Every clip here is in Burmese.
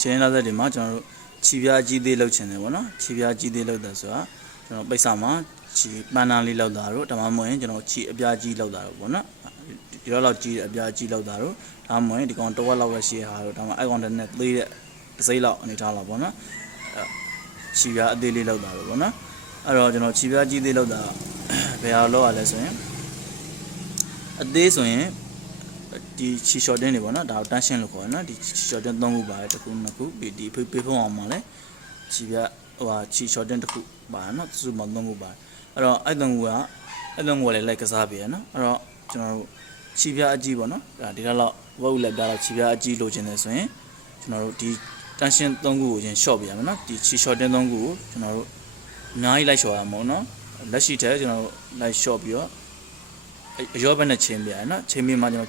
ချင်းလာတဲ့ဒီမှာကျွန်တော်တို့ခြေပြားကြီးသေးလောက်ချင်တယ်ပေါ့နော်ခြေပြားကြီးသေးလောက်တာဆိုတာကျွန်တော်ပိတ်စာမှာခြေပန်းနာလေးလောက်တာတို့ဒါမှမဟုတ်ရင်ကျွန်တော်ခြေအပြားကြီးလောက်တာတို့ပေါ့နော်ဒီလောက်ကြီးအပြားကြီးလောက်တာတို့ဒါမှမဟုတ်ရင်ဒီကောင်တစ်ဝက်လောက်ပဲရှိရဟာတို့ဒါမှအိုက်ကောင်နဲ့သေးတဲ့တစ်စိမ့်လောက်အနေထားလောက်ပေါ့နော်ခြေပြားအသေးလေးလောက်တာတို့ပေါ့နော်အဲ့တော့ကျွန်တော်ခြေပြားကြီးသေးလောက်တာဘယ်ဟာလောက်ရလဲဆိုရင်အသေးဆိုရင်ဒီချီရှော့တင်းတွေပေါ့နော်ဒါကိုတန်းရှင်းလို့ခေါ်တယ်နော်ဒီချီရှော့တင်း3ခုပါတယ်တစ်ခုနှစ်ခုဒီဖေးဖုံးအောင်မှာလဲချီပြချီရှော့တင်းတစ်ခုပါတယ်နော်စုစုပေါင်း3ခုပါတယ်အဲ့တော့အဲ့3ခုကလည်းလိုက်ကစားပြရနော်အဲ့တော့ကျွန်တော်တို့ချီပြအကြီးပေါ့နော်ဒီလောက်ဝက်ဥလက်ပြတော့ချီပြအကြီးလိုချင်တယ်ဆိုရင်ကျွန်တော်တို့ဒီတန်းရှင်း3ခုကိုရင်ရှော့ပြရမယ်နော်ဒီချီရှော့တင်း3ခုကိုကျွန်တော်တို့အများကြီးလိုက်ရှော့ရမှာပေါ့နော်လက်ရှိထဲကျွန်တော်တို့လိုက်ရှော့ပြီးတော့အရောဘက်နဲ့ချိန်ပြရနော်ချိန်ပြီးမှကျွန်တော်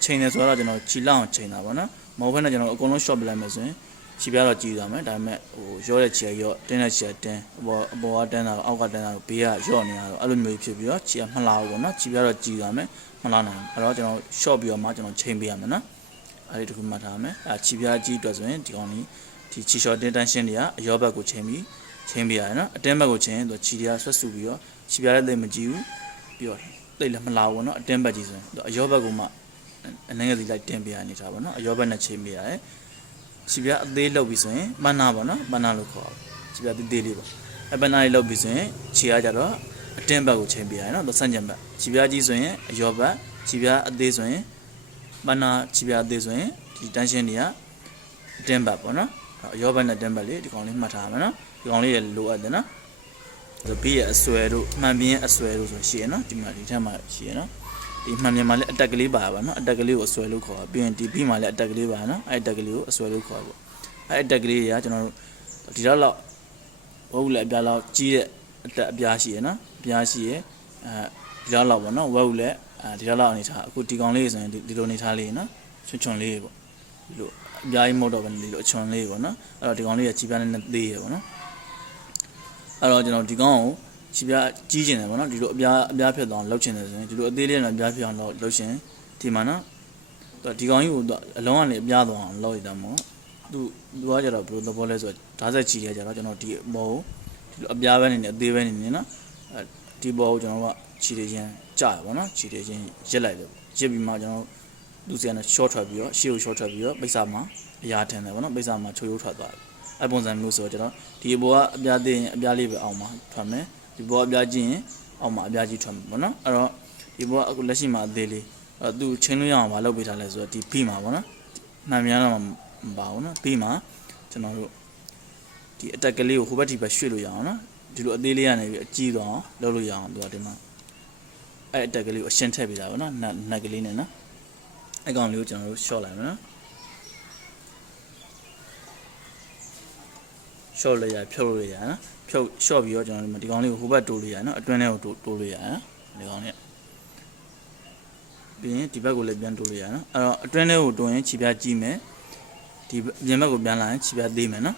ချိန်နေဆိုတော့ကျွန်တော်ခြေလောက်အောင်ချိန်တာပေါ့နော်မဟုတ်ဘဲနဲ့ကျွန်တော်အကုန်လုံး short ပလိုက်မယ်ဆိုရင်ခြေပြားတော့ကြီးသွားမယ်ဒါပေမဲ့ဟိုရောတဲ့ခြေရောတင်းတဲ့ခြေတင်းအပေါ်ကတင်းတာအောက်ကတင်းတာဘေးကရော့နေတာတော့အဲ့လိုမျိုးဖြစ်ပြီးတော့ခြေကမလှဘူးပေါ့နော်ခြေပြားတော့ကြီးသွားမယ်မလှနိုင်ဘူးအဲ့တော့ကျွန်တော် short ပြီးတော့မှကျွန်တော်ချိန်ပေးရမယ်နော်အဲ့ဒီတစ်ခုမှတ်ထားမယ်ခြေပြားကြီးအတွက်ဆိုရင်ဒီကောင်လေးဒီခြေ short တင်းတန်းရှင်းတွေကအရောဘက်ကိုချိန်ပြီးချိန်ပေးရတယ်နော်အတင်းဘက်ကိုချိန်ရင်သူခြေတွေကဆွတ်ဆူပြီးတော့ခြေပြားလည်းသိမကြည့်ဘူးပြီးတော့သိလည်းမလှဘူးပေါ့နော်အတင်းဘက်ကြီးဆိုရင်အရောဘက်ကမှအနေငယ်စီလိုက်တင်ပြရနေတာပေါ့နော်အရောဘက်နဲ့ချိန်ပြရတယ်ခြေပြားအသေးလောက်ပြီဆိုရင်ပန်းနာပေါ့နော်ပန်းနာလို့ခေါ်ခြေပြားသေးသေးလေးပေါ့ပန်းနာလေးလောက်ပြီဆိုရင်ခြေကကြတော့အတင်းဘက်ကိုချိန်ပြရတယ်နော်သူဆန့်ကျင်ဘက်ခြေပြားကြီးဆိုရင်အရောဘက်ခြေပြားအသေးဆိုရင်ပန်းနာခြေပြားအသေးဆိုရင်ဒီတန်းရှင်းတွေကအတင်းဘက်ပေါ့နော်အရောဘက်နဲ့တင်းဘက်လေးဒီကောင်လေးမှတ်ထားမယ်နော်ဒီကောင်လေးရလိုအပ်တယ်နော်ဆိုဘေးရဲ့အဆွဲတို့မှန်ပြင်းအဆွဲတို့ဆိုရှိရနော်ဒီမှာဒီထက်မှရှိရနော်ဒီမှန်မြန်မှာလည်းအတက်ကလေးပါပါနော်အတက်ကလေးကိုအဆွဲလို့ခေါ်ပြီးရင်ဒီပြီးမှလည်းအတက်ကလေးပါနော်အဲ့အတက်ကလေးကိုအဆွဲလို့ခေါ်ပေါ့အဲ့အတက်ကလေးတွေကကျွန်တော်တို့ဒီလောက်ဘုတ်လည်းအပြားလောက်ကြီးတဲ့အတက်အပြားရှိရနော်အပြားရှိရဒီလောက်ပေါ့နော်ဝက်ဥလည်းဒီလောက်အနေထားအခုဒီကောင်လေးဆိုရင်ဒီလိုအနေထားလေးနော်ချွန်လေးပေါ့ဒီလိုအပြားကြီးမဟုတ်တော့ဘဲဒီလိုအချွန်လေးပေါ့နော်အဲ့တော့ဒီကောင်လေးကခြေပြားနဲ့သေးရပေါ့နော်အဲ့တော့ကျွန်တော်ဒီကောင်ကိုခြေပြားကြီးကျင်တယ်ပေါ့နော်ဒီလိုအပြားဖြစ်သွားအောင်လုပ်ချင်တယ်ဆိုရင်ဒီလိုအသေးလေးနဲ့အပြားဖြစ်အောင်လုပ်ရှင်ဒီမှာနော်ဒီကောင်ကြီးကိုအလုံးကနေအပြားသွားအောင်လုပ်ရတာမို့သူကကြတော့ဘယ်လိုသဘောလဲဆိုတော့ဓာတ်ဆက်ချီရကြတော့ကျွန်တော်ဒီအမောဒီလိုအပြားပဲနေနေအသေးပဲနေနေနော်ဒီဘောကိုကျွန်တော်ကခြီတွေချင်းကြာရပါတော့ခြီတွေချင်းရစ်လိုက်တယ်ရစ်ပြီးမှကျွန်တော်လူစရနဲ့ short ထွက်ပြီးတော့ရှေ့ကို short ထွက်ပြီးတော့ပိတ်စာမှာအရာထန်တယ်ပေါ့နော်ပိတ်စာမှာချိုးရိုးထွက်သွားတယ်အဲ့ပုံစံမျိုးဆိုတော့ကျွန်တော်ဒီဘောကအပြားသေးရင်အပြားလေးပဲအောင်မှာထွက်မယ်ဒီဘောအပြားကြီးရင်အောက်မှာအပြားကြီးထွက်မှာပေါ့နော်အဲ့တော့ဒီဘောကအခုလက်ရှိမှာအသေးလေးသူချင်းလို့ရအောင်မလုပ်ပေးထားလဲဆိုတော့ဒီဘီမှာပေါ့နော်မှန်များတော့မပါဘူးနော်ဘီမှာကျွန်တော်တို့ဒီအတက်ကလေးကိုဟိုဘက်ဒီဘက်ရွှေ့လို့ရအောင်နော်ဒီလိုအသေးလေးကနေပြီးအကြီးသွားအောင်လုပ်လို့ရအောင်သူကဒီမှာအဲ့အတက်ကလေးကိုအရှင်းထည့်ပေးတာပေါ့နော်နက်ကလေးနဲ့နော်အဲ့ကောင်လေးကိုကျွန်တော်တို့ short လိုက်မယ်နော်ရှော့လို့ရဖြုတ်လို့ရနော်ဖြုတ်ရှော့ပြီးတော့ကျွန်တော်ဒီကောင်လေးကိုဟိုဘက်တိုးလို့ရနော်အတွင်းထဲကိုတိုးလို့ရနော်ဒီကောင်လေးပြီးရင်ဒီဘက်ကိုလည်းပြန်တိုးလို့ရနော်အဲ့တော့အတွင်းထဲကိုတိုးရင်ခြေပြားကြီးမယ်ဒီပြင်ဘက်ကိုပြန်လာရင်ခြေပြားသေးမယ်နော်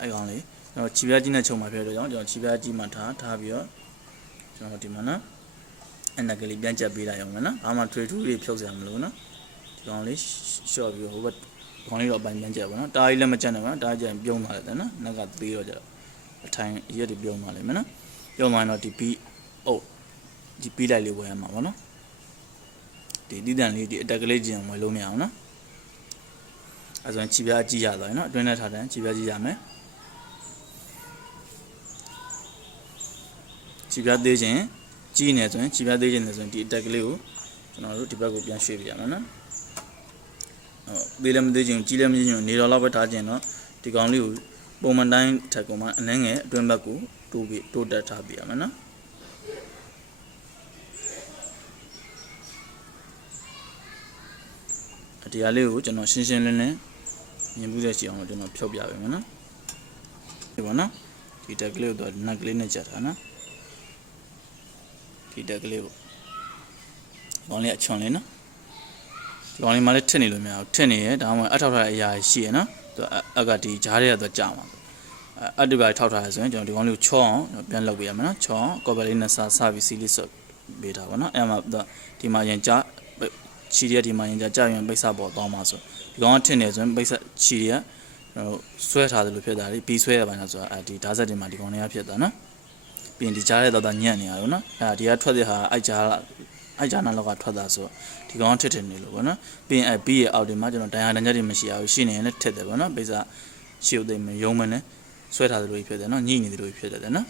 အဲ့ကောင်လေးကျွန်တော်ခြေပြားကြီးနဲ့ချုပ်မှာဖြစ်တော့ကျွန်တော်ခြေပြားကြီးမှထားပြီးတော့ကျွန်တော်ဒီမှာနော်အဲ့နက်ကလေးပြန်ချက်ပေးလိုက်အောင်နော်ဘာမှထွေထူးလေးဖြုတ်စရာမလိုနော်ဒီကောင်လေးရှော့ပြီးဟိုဘက်ခေါင်းလေးတော့အပိုင်းပြန်ကြက်ပါနော်တားကြီးလည်းမကြက်နဲ့ပါနော်တားကြက်ပြုံးသွားတယ်နော်နက်ကသေးတော့ကြတော့အထိုင်ရက်တွေပြုံးသွားလိမ့်မယ်နော်ပြုံးသွားရင်တော့ဒီဘီဒီဘီလိုက်လေးဝယ်ရမှာပါနော်ဒီတီးတန်လေးဒီအတက်ကလေးကျင်ဝယ်လို့မရအောင်နော်အဲဆိုရင်ခြေပြားကြီးရသွားရင်နော်အတွင်းထဲထားတယ်ခြေပြားကြီးရမယ်ခြေပြားသေးခြင်းကြီးနေဆိုရင်ခြေပြားသေးခြင်းနေဆိုရင်ဒီအတက်ကလေးကိုကျွန်တော်တို့ဒီဘက်ကိုပြန်ရွှေ့ပြရမယ်နော်သေးလည်းမသေးချင်ကြီးလည်းမကြီးချင်နေတော်လောက်ပဲထားခြင်းတော့ဒီကောင်လေးကိုပုံမှန်တိုင်းထက်ကောင်မှအနှဲငယ်အတွင်းဘက်ကိုတိုးတက်ထားပြရမယ်နော်တရားလေးကိုကျွန်တော်ရှင်းရှင်းလင်းလင်းမြင်မှုတဲ့ရှိအောင်ကျွန်တော်ဖြုတ်ပြပေးမယ်နော်ဒီပါနော်ဒီတက်ကလေးကိုတော့နက်ကလေးနဲ့ချက်ထားနော်ဒီတက်ကလေးကိုကောင်လေးအချွန်လေးနော်ဒီကောင်လေးမှလည်းထစ်နေလို့မရဘူးထစ်နေရဲဒါမှမဟုတ်အထောက်ထားတဲ့အရာရှိရနော်သူအကဒီဂျားတွေကတော့ကြာမှာအတူပါထောက်ထားရဆိုရင်ကျွန်တော်ဒီကောင်လေးကိုချောအောင်ပြန်လုပ်ပေးရမယ်နော်ချောအောင်ကော်ပလေးနဲ့စပြီးစီလစ်ဆော့ပေးတာပေါ့နော်အဲ့မှာဒီမှာရင်ကြား ခြေတွေကဒီမှာရင်ကြာရင်ပိတ်စပေါ်သွားမှာဆိုဒီကောင်ကထင်နေဆိုရင်ပိတ်စခြေတွေကဆွဲထားတယ်လို့ဖြစ်တာလေပြီးဆွဲရပါလားဆိုတာဒီဓာတ်ဆက်တွေမှာဒီကောင်တွေကဖြစ်တာနော်ပြီးရင်ဒီကြားတဲ့တော့ညံ့နေရတော့နော်ဒီကထွက်တဲ့ဟာအိုက်ကြားနာလောက်ကထွက်တာဆိုဒီကောင်ထစ်နေလို့ပေါ့နော်ပြီးရင်ပြီးရဲ့အောက်တွေမှာကျွန်တော်ဒိုင်ယာတန်ချက်တွေမရှိအောင်ရှိနေရင်လည်းထစ်တယ်ပေါ့နော်ပိတ်စရှေ့ဦးသိမ်းမယုံမနဲ့ဆွဲထားတယ်လို့ဖြစ်တယ်နော်ညှိနေတယ်လို့ဖြစ်တယ်နော်